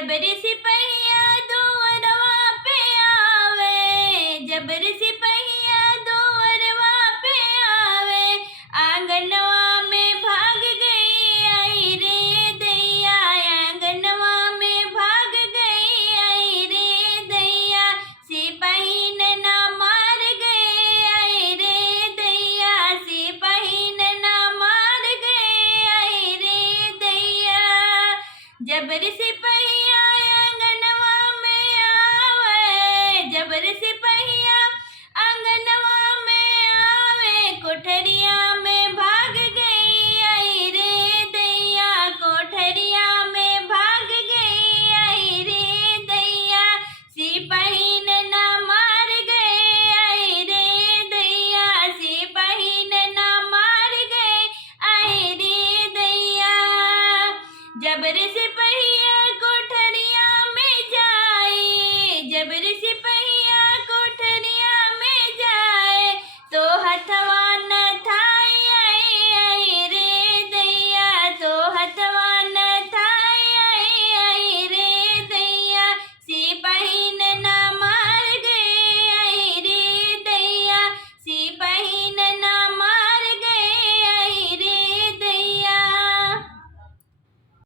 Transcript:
जबर सिपहिया दुअरवा पे आवे, जबर सिपहिया दुअरवा पे आवे, आंगनवा में भाग गई आई रे दैया, आंगनवा में भाग गई आई रे दैया, सिपाही ने ना मार गए आई रे दैया, सिपाही ने ना मार गए आई रे दैया। जबर सिपहिया आंगनवा में आवे, जबर सिपहिया आंगनवा में आवे, कोठरी